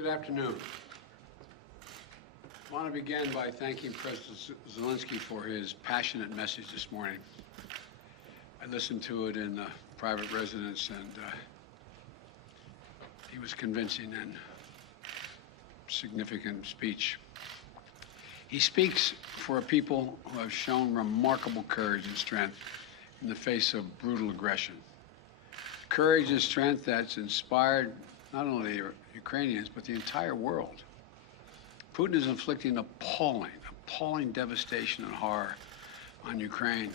Good afternoon. I want to begin by thanking President Zelenskyy for his passionate message this morning. I listened to it in the private residence, and he was convincing and significant speech. He speaks for a people who have shown remarkable courage and strength in the face of brutal aggression. Courage and strength that's inspired not only the Ukrainians, but the entire world. Putin is inflicting appalling devastation and horror on Ukraine,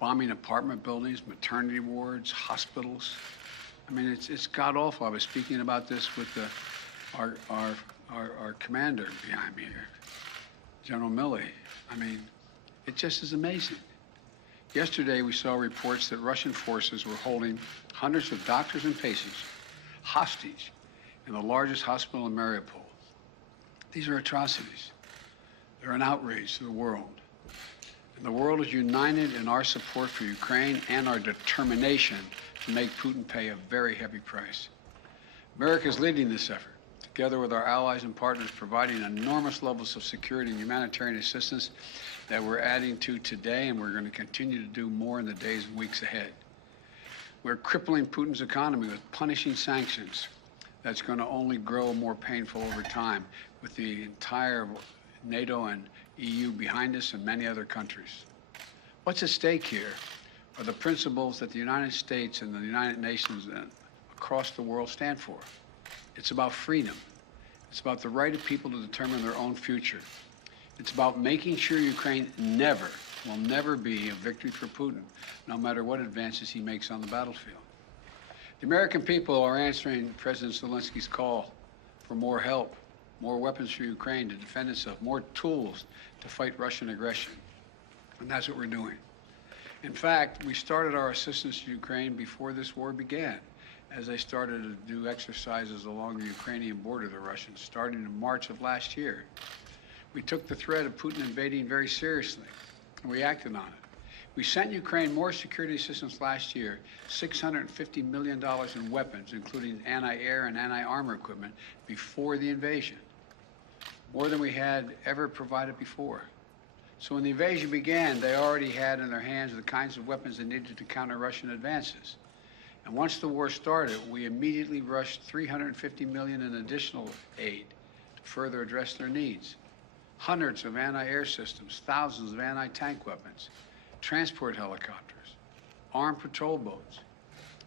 bombing apartment buildings, maternity wards, hospitals. I mean, it's god-awful. I was speaking about this with our commander behind me here, General Milley. I mean, it just is amazing. Yesterday, we saw reports that Russian forces were holding hundreds of doctors and patients hostage in the largest hospital in Mariupol. These are atrocities. They're an outrage to the world. And the world is united in our support for Ukraine and our determination to make Putin pay a very heavy price. America is leading this effort, together with our allies and partners, providing enormous levels of security and humanitarian assistance that we're adding to today, and we're going to continue to do more in the days and weeks ahead. We're crippling Putin's economy with punishing sanctions that's going to only grow more painful over time, with the entire NATO and EU behind us and many other countries. What's at stake here are the principles that the United States and the United Nations and across the world stand for. It's about freedom. It's about the right of people to determine their own future. It's about making sure Ukraine will never be a victory for Putin, no matter what advances he makes on the battlefield. The American people are answering President Zelensky's call for more help, more weapons for Ukraine to defend itself, more tools to fight Russian aggression. And that's what we're doing. In fact, we started our assistance to Ukraine before this war began, as they started to do exercises along the Ukrainian border, the Russians, starting in March of last year. We took the threat of Putin invading very seriously and we acted on it. We sent Ukraine more security assistance last year, $650 million in weapons, including anti-air and anti-armor equipment, before the invasion, more than we had ever provided before. So when the invasion began, they already had in their hands the kinds of weapons they needed to counter Russian advances. And once the war started, we immediately rushed $350 million in additional aid to further address their needs. Hundreds of anti-air systems, thousands of anti-tank weapons, transport helicopters, armed patrol boats,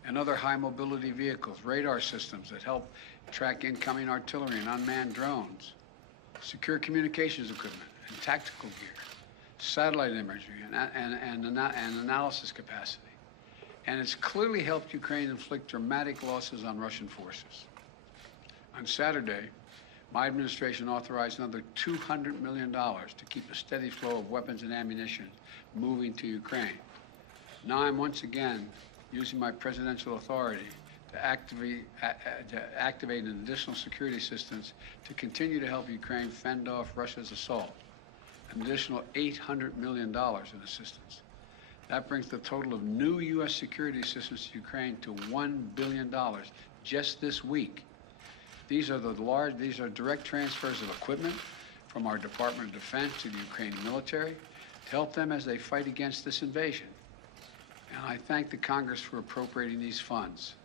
and other high-mobility vehicles, radar systems that help track incoming artillery and unmanned drones, secure communications equipment and tactical gear, satellite imagery and analysis capacity. And it's clearly helped Ukraine inflict dramatic losses on Russian forces. On Saturday, my administration authorized another $200 million to keep a steady flow of weapons and ammunition moving to Ukraine. Now I'm once again using my presidential authority to activate an additional security assistance to continue to help Ukraine fend off Russia's assault, an additional $800 million in assistance. That brings the total of new U.S. security assistance to Ukraine to $1 billion just this week. These are direct transfers of equipment from our Department of Defense to the Ukrainian military to help them as they fight against this invasion. And I thank the Congress for appropriating these funds.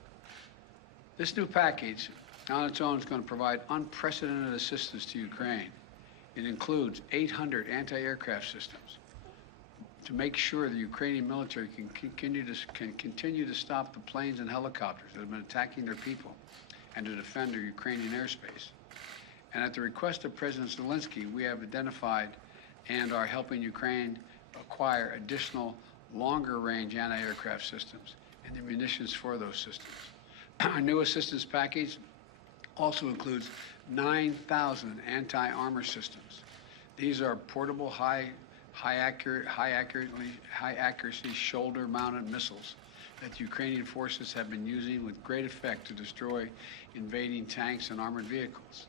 This new package on its own is going to provide unprecedented assistance to Ukraine. It includes 800 anti-aircraft systems to make sure the Ukrainian military can continue to stop the planes and helicopters that have been attacking their people and to defend their Ukrainian airspace. And at the request of President Zelenskyy, we have identified and are helping Ukraine acquire additional longer-range anti-aircraft systems and the munitions for those systems. Our new assistance package also includes 9,000 anti-armor systems. These are portable, high accuracy shoulder-mounted missiles that the Ukrainian forces have been using with great effect to destroy invading tanks and armored vehicles.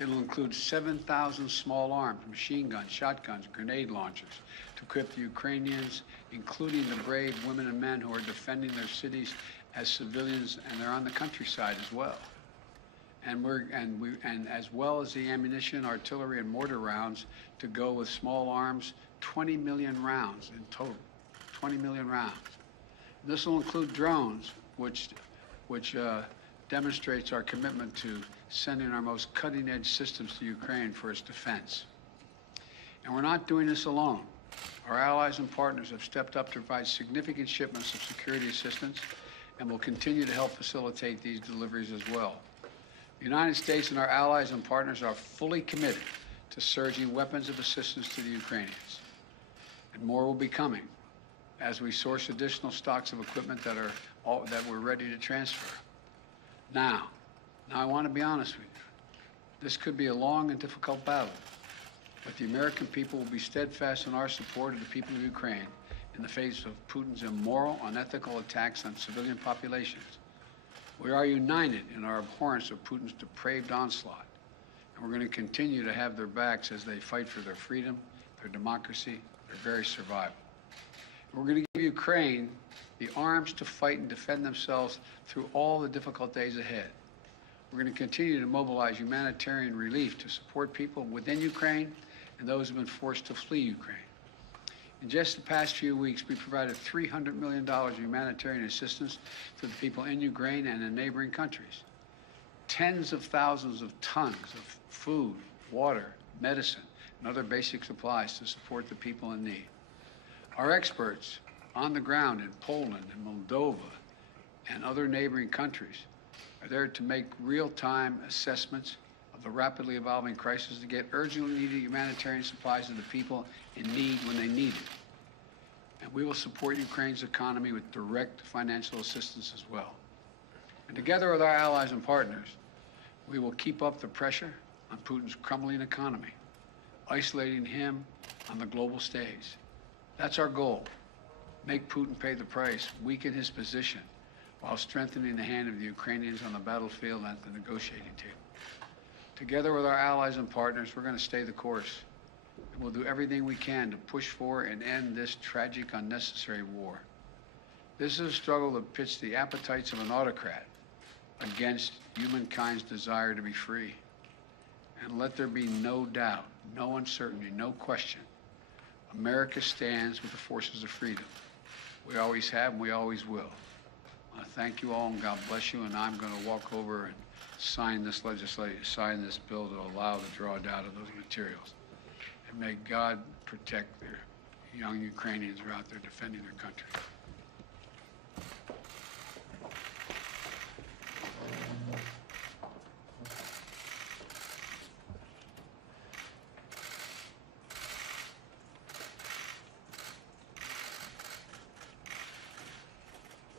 It'll include 7,000 small arms, machine guns, shotguns, grenade launchers to equip the Ukrainians, including the brave women and men who are defending their cities as civilians, and they're on the countryside as well. and as well as the ammunition, artillery, and mortar rounds to go with small arms, 20 million rounds in total, 20 million rounds. This will include drones, which demonstrates our commitment to sending our most cutting-edge systems to Ukraine for its defense. And we're not doing this alone. Our allies and partners have stepped up to provide significant shipments of security assistance and will continue to help facilitate these deliveries as well. The United States and our allies and partners are fully committed to surging weapons of assistance to the Ukrainians. And more will be coming as we source additional stocks of equipment that we're ready to transfer. Now I want to be honest with you. This could be a long and difficult battle, but the American people will be steadfast in our support of the people of Ukraine in the face of Putin's immoral, unethical attacks on civilian populations. We are united in our abhorrence of Putin's depraved onslaught, and we're going to continue to have their backs as they fight for their freedom, their democracy, their very survival. And we're going to give Ukraine the arms to fight and defend themselves through all the difficult days ahead. We're going to continue to mobilize humanitarian relief to support people within Ukraine and those who have been forced to flee Ukraine. In just the past few weeks, we provided $300 million of humanitarian assistance to the people in Ukraine and in neighboring countries. Tens of thousands of tons of food, water, medicine, and other basic supplies to support the people in need. Our experts on the ground in Poland and Moldova and other neighboring countries are there to make real-time assessments of the rapidly evolving crisis to get urgently needed humanitarian supplies to the people in need when they need it. And we will support Ukraine's economy with direct financial assistance as well. And together with our allies and partners, we will keep up the pressure on Putin's crumbling economy, isolating him on the global stage. That's our goal. Make Putin pay the price, weaken his position, while strengthening the hand of the Ukrainians on the battlefield and at the negotiating table. Together with our allies and partners, we're going to stay the course. And we'll do everything we can to push for and end this tragic, unnecessary war. This is a struggle that pits the appetites of an autocrat against humankind's desire to be free. And let there be no doubt, no uncertainty, no question. America stands with the forces of freedom. We always have and we always will. I thank you all and God bless you, and I'm going to walk over and sign this bill to allow the drawdown of those materials. And may God protect their young Ukrainians who are out there defending their country.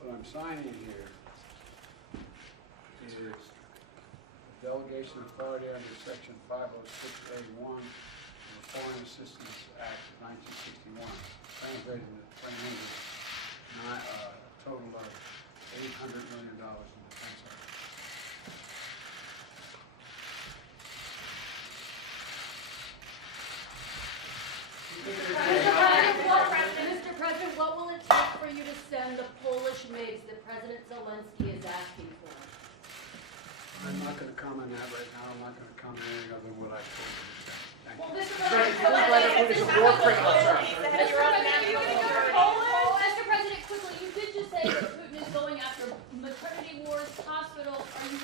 What I'm signing here is delegation authority under Section 506A1 of the Foreign Assistance Act of 1961, translated into plain English, a total of $800 million in defense art. Mr. President, what will it take for you to send the Polish MiGs that President Zelenskyy is asking for? I'm not going to comment on that right now. I'm not going to comment anything other than what I told you to say. Thank you. Mr. President, quickly, you did just say that Putin is going after maternity wards, hospitals. Are you